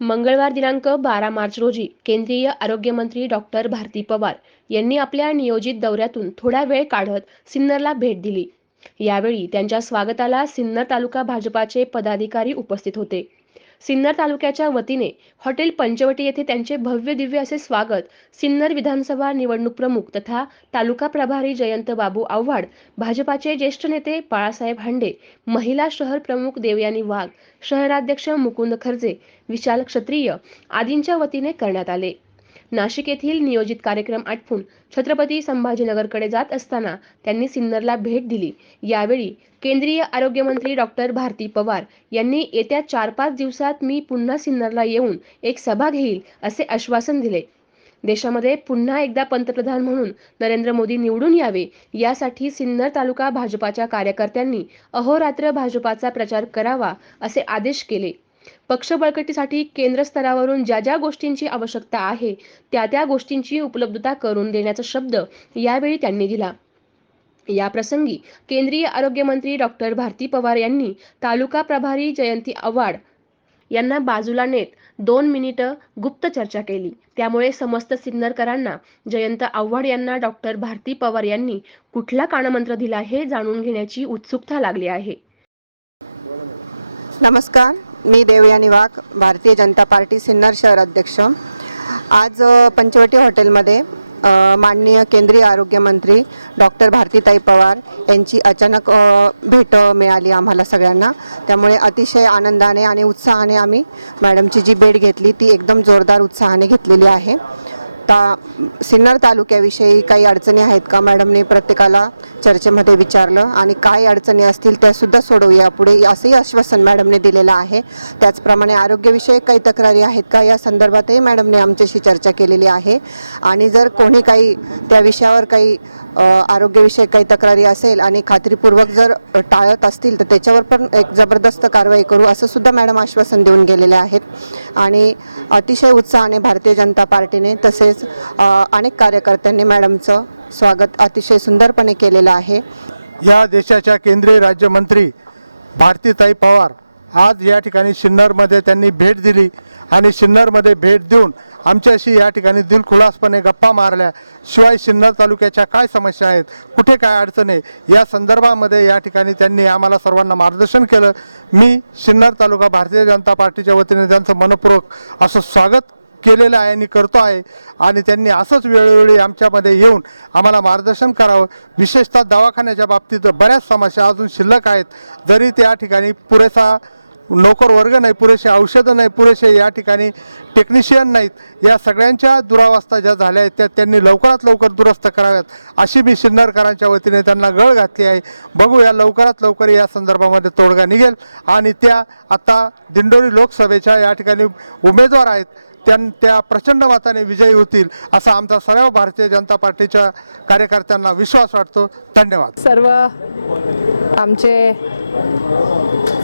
मंगळवार दिनांक बारा मार्च रोजी केंद्रीय आरोग्यमंत्री डॉक्टर भारती पवार यांनी आपल्या नियोजित दौऱ्यातून थोडा वेळ काढत सिन्नरला भेट दिली. यावेळी त्यांच्या स्वागताला सिन्नर तालुका भाजपाचे पदाधिकारी उपस्थित होते. सिन्नर तालुक्याच्या वतीने हॉटेल पंचवटी येथे त्यांचे भव्य दिव्य असे स्वागत सिन्नर विधानसभा निवडणूक प्रमुख तथा तालुका प्रभारी जयंत बाबू आव्हाड भाजपाचे ज्येष्ठ नेते बाळासाहेब हांडे महिला शहर प्रमुख देवयानी वाघ शहराध्यक्ष मुकुंद खर्जे विशाल क्षत्रिय आदींच्या वतीने करण्यात आले. नाशिक येथील नियोजित कार्यक्रम आटपून छत्रपती संभाजीनगरकडे जात असताना त्यांनी सिन्नरला भेट दिली. यावेळी केंद्रीय आरोग्यमंत्री डॉक्टर भारती पवार यांनी येत्या चार पाच दिवसात मी पुन्हा सिन्नरला येऊन एक सभा घेईल असे आश्वासन दिले. देशामध्ये पुन्हा एकदा पंतप्रधान म्हणून नरेंद्र मोदी निवडून यावे यासाठी सिन्नर तालुका भाजपाच्या कार्यकर्त्यांनी अहोरात्र भाजपाचा प्रचार करावा असे आदेश केले. पक्ष बळकटीसाठी केंद्र स्तरावरून ज्या ज्या गोष्टींची आवश्यकता आहे त्या त्या गोष्टींची उपलब्धता करून देण्याचा शब्द यावेळी त्यांनी दिला. या प्रसंगी केंद्रीय आरोग्य मंत्री डॉक्टर भारती पवार यांनी तालुका प्रभारी जयंती आव्हाड यांना बाजूला नेत दोन मिनिटं गुप्त चर्चा केली. त्यामुळे समस्त सिन्नरकरांना जयंत आव्हाड यांना डॉक्टर भारती पवार यांनी कुठला कानमंत्र दिला हे जाणून घेण्याची उत्सुकता लागली आहे. नमस्कार. मी देवयानी वाघ भारतीय जनता पार्टी सिन्नर शहर अध्यक्ष. आज पंचवटी हॉटेलमध्ये माननीय केंद्रीय आरोग्यमंत्री डॉक्टर भारतीताई पवार यांची अचानक भेट मिळाली आम्हाला सगळ्यांना. त्यामुळे अतिशय आनंदाने आणि उत्साहाने आम्ही मॅडमची जी भेट घेतली ती एकदम जोरदार उत्साहाने घेतलेली आहे. ता सिन्नर तालुक्याविषयी काही अडचणी आहेत का? मॅडमने प्रत्येकाला चर्चेमध्ये विचारलं आणि काय अडचणी असतील त्या सुद्धा सोडवूया पुढे असंही आश्वासन मॅडमने दिलेलं आहे. त्याचप्रमाणे आरोग्यविषयक काही तक्रारी आहेत का? या संदर्भातही मॅडमने आमच्याशी चर्चा केलेली आहे. आणि जर कोणी काही त्या विषयावर काही आरोग्यविषयक काही तक्रारी असेल आणि खात्रीपूर्वक जर टाळत असतील तर त्याच्यावर पण एक जबरदस्त कारवाई करू असं सुद्धा मॅडम आश्वासन देऊन गेलेले आहेत. आणि अतिशय उत्साहाने भारतीय जनता पार्टीने तसेच अनेक कार्यकर्त्यांनी मॅडमचं स्वागत अतिशय सुंदरपणे केलेलं आहे. या देशाच्या केंद्रीय राज्यमंत्री भारतीताई पवार आज या ठिकाणी सिन्नरमध्ये त्यांनी भेट दिली आणि सिन्नरमध्ये भेट देऊन आमच्याशी या ठिकाणी दिलखुलासपणे गप्पा मारल्या. शिवाय सिन्नर तालुक्याच्या काय समस्या आहेत? कुठे काय अडचण आहे? या संदर्भामध्ये या ठिकाणी त्यांनी आम्हाला सर्वांना मार्गदर्शन केलं. मी सिन्नर तालुका भारतीय जनता पार्टीच्या वतीने त्यांचं मनपूर्वक असं स्वागत केलेलं आहे आणि करतो आहे. आणि त्यांनी असंच वेळोवेळी आमच्यामध्ये येऊन आम्हाला मार्गदर्शन करावं. विशेषतः दवाखान्याच्या बाबतीत बऱ्याच समस्या अजून शिल्लक आहेत. जरी त्या ठिकाणी पुरेसा नोकर वर्ग नाही पुरेसे औषधं नाही पुरेसे या ठिकाणी टेक्निशियन नाहीत. या सगळ्यांच्या दुरावस्था ज्या झाल्या आहेत त्या त्यांनी लवकरात लवकर दुरुस्त कराव्यात अशी मी शिन्नरकरांच्या वतीने त्यांना गळ घातली आहे. बघू या लवकरात लवकर या संदर्भामध्ये तोडगा निघेल. आणि त्या आता दिंडोरी लोकसभेच्या या ठिकाणी उमेदवार आहेत. त्यां त्या प्रचंड मताने विजयी होतील असा आमचा सर्व भारतीय जनता पार्टीच्या कार्यकर्त्यांना विश्वास वाटतो. धन्यवाद. सर्व आमचे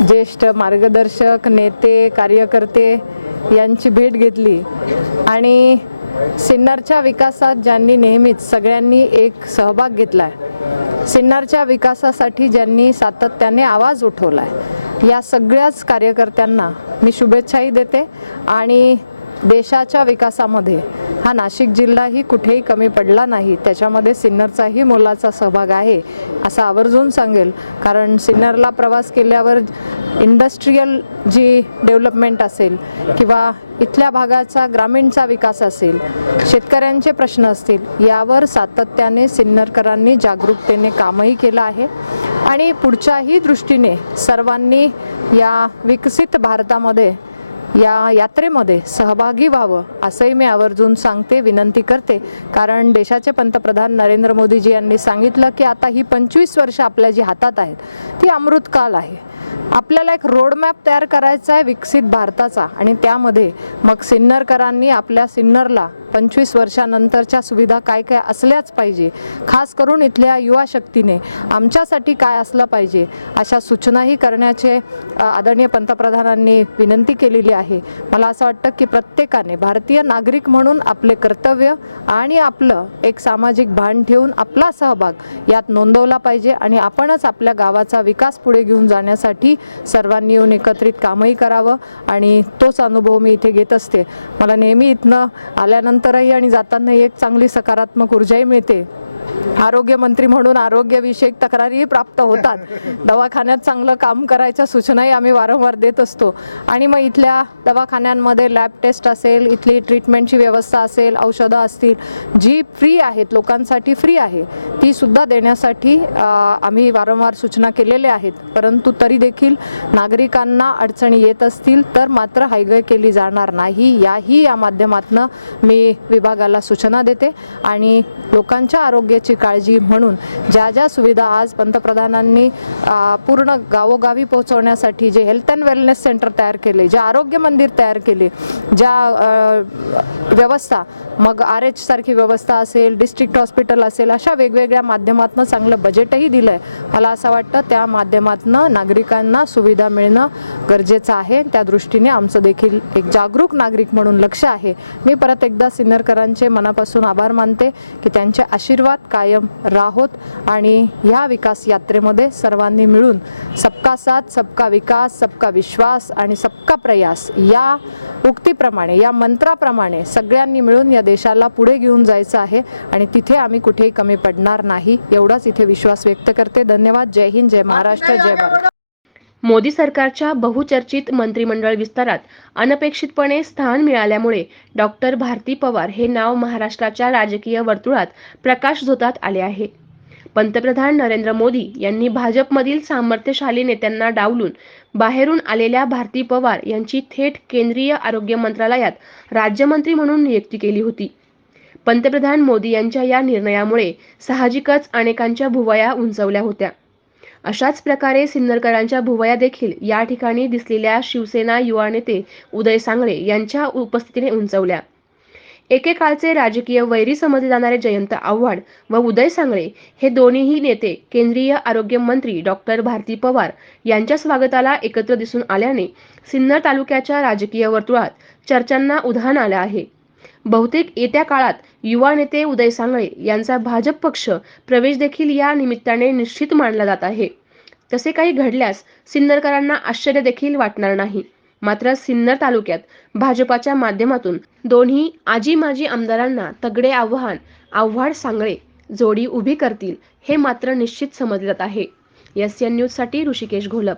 ज्येष्ठ मार्गदर्शक नेते कार्यकर्ते यांची भेट घेतली. आणि सिन्नरच्या विकासात ज्यांनी नेहमीच सगळ्यांनी एक सहभाग घेतलाय सिन्नरच्या विकासासाठी ज्यांनी सातत्याने आवाज उठवलाय या सगळ्याच कार्यकर्त्यांना मी शुभेच्छाही देते आणि देशाच्या विकासामध्ये. हा नाशिक जिल्हाही कुठेही कमी पडला नाही. त्याच्यामध्ये सिन्नरचाही मोलाचा सहभाग आहे असं आवर्जून सांगेल. कारण सिन्नरला प्रवास केल्यावर इंडस्ट्रीयल जी डेव्हलपमेंट असेल किंवा इथल्या भागाचा ग्रामीणचा विकास असेल शेतकऱ्यांचे प्रश्न असतील यावर सातत्याने सिन्नरकरांनी जागरूकतेने कामही केलं आहे. आणि पुढच्याही दृष्टीने सर्वांनी या विकसित भारतामध्ये या यात्रेमध्ये सहभागी व्हावं असंही मी आवर्जून सांगते विनंती करते. कारण देशाचे पंतप्रधान नरेंद्र मोदीजी यांनी सांगितलं की आता ही पंचवीस वर्ष आपल्या जी हातात आहेत ती अमृतकाल आहे. आपल्याला एक रोडमॅप तयार करायचा आहे विकसित भारताचा आणि त्यामध्ये मग सिन्नरकरांनी आपल्या सिन्नरला पंचवीस वर्षानंतरच्या सुविधा काय काय असल्याच पाहिजे. खास करून इथल्या युवा शक्तीने आमच्यासाठी काय असलं पाहिजे अशा सूचनाही करण्याचे आदरणीय पंतप्रधानांनी विनंती केलेली आहे. मला असं वाटतं की प्रत्येकाने भारतीय नागरिक म्हणून आपले कर्तव्य आणि आपलं एक सामाजिक भान ठेवून आपला सहभाग यात नोंदवला पाहिजे आणि आपणच आपल्या गावाचा विकास पुढे घेऊन जाण्यासाठी सर्वांनी येऊन एकत्रित कामही करावं आणि तोच अनुभव मी इथे घेत असते. मला नेहमी इथनं आल्यानंतरही आणि जातानाही एक चांगली सकारात्मक ऊर्जाही मिळते. आरोग्यमंत्री म्हणून आरोग्यविषयक तक्रारीही प्राप्त होतात. दवाखान्यात चांगलं काम करायच्या सूचनाही आम्ही वारंवार देत असतो. आणि मग इथल्या दवाखान्यांमध्ये लॅब टेस्ट असेल इथली ट्रीटमेंटची व्यवस्था असेल औषधं असतील जी फ्री आहेत लोकांसाठी फ्री आहे ती सुद्धा देण्यासाठी आम्ही वारंवार सूचना केलेल्या आहेत. परंतु तरी देखील नागरिकांना अडचणी येत असतील तर मात्र हायगय केली जाणार नाही. याही या माध्यमातून मी विभागाला सूचना देते. आणि लोकांच्या आरोग्याची काळजी म्हणून ज्या ज्या सुविधा आज पंतप्रधानांनी पूर्ण गावोगावी पोहोचवण्यासाठी जे हेल्थ अँड वेलनेस सेंटर तयार केले जे आरोग्य मंदिर तयार केले ज्या व्यवस्था मग आर एच सारखी व्यवस्था असेल डिस्ट्रिक्ट हॉस्पिटल असेल अशा वेगवेगळ्या माध्यमातून चांगलं बजेटही दिलं आहे मला असं वाटतं त्या माध्यमातून नागरिकांना सुविधा मिळणं गरजेचं आहे. त्या दृष्टीने आमचं देखील एक जागरूक नागरिक म्हणून लक्ष आहे. मी परत एकदा सिन्नरकरांचे मनापासून आभार मानते की त्यांचे आशीर्वाद कायम राहोत आणि ह्या विकास यात्रेमध्ये सर्वांनी मिळून सबका साथ सबका विकास सबका विश्वास आणि सबका प्रयास या उक्तीप्रमाणे या मंत्राप्रमाणे सगळ्यांनी मिळून या देशाला पुढे घेऊन जायचं आहे आणि तिथे आम्ही कुठेही कमी पडणार नाही एवढाच इथे विश्वास व्यक्त करते. धन्यवाद. जय हिंद जय महाराष्ट्र जय भारत. मोदी सरकारच्या बहुचर्चित मंत्रिमंडळ विस्तारात अनपेक्षितपणे स्थान मिळाल्यामुळे डॉक्टर भारती पवार हे नाव महाराष्ट्राच्या राजकीय वर्तुळात प्रकाशझोतात आले आहे. पंतप्रधान नरेंद्र मोदी यांनी भाजपमधील सामर्थ्यशाली नेत्यांना डावलून बाहेरून आलेल्या भारती पवार यांची थेट केंद्रीय आरोग्य मंत्रालयात राज्यमंत्री म्हणून नियुक्ती केली होती. पंतप्रधान मोदी यांच्या या निर्णयामुळे साहजिकच अनेकांच्या भुवया उंचवल्या होत्या. अशाच प्रकारे सिन्नरकरांच्या भुवया देखील या ठिकाणी दिसलेल्या शिवसेना युवा नेते उदय सांगळे यांच्या उपस्थितीने उंचवल्या. एकेकाळचे राजकीय वैरी समजले जाणारे जयंत आव्हाड व उदय सांगळे हे दोन्हीही नेते केंद्रीय आरोग्य मंत्री डॉक्टर भारती पवार यांच्या स्वागताला एकत्र दिसून आल्याने सिन्नर तालुक्याच्या राजकीय वर्तुळात चर्चांना उधाण आलं आहे. बहुतेक येत्या काळात युवा नेते उदय सांगळे यांचा भाजप पक्ष प्रवेश देखील या निमित्ताने निश्चित मानला जात आहे. तसे काही घडल्यास सिन्नरकरांना आश्चर्य देखील वाटणार नाही. मात्र सिन्नर तालुक्यात भाजपाच्या माध्यमातून दोन्ही आजी माजी आमदारांना तगडे आव्हान आव्हाड सांगळे जोडी उभी करतील हे मात्र निश्चित समजलं आहे. एस एन न्यूजसाठी ऋषिकेश घोलप.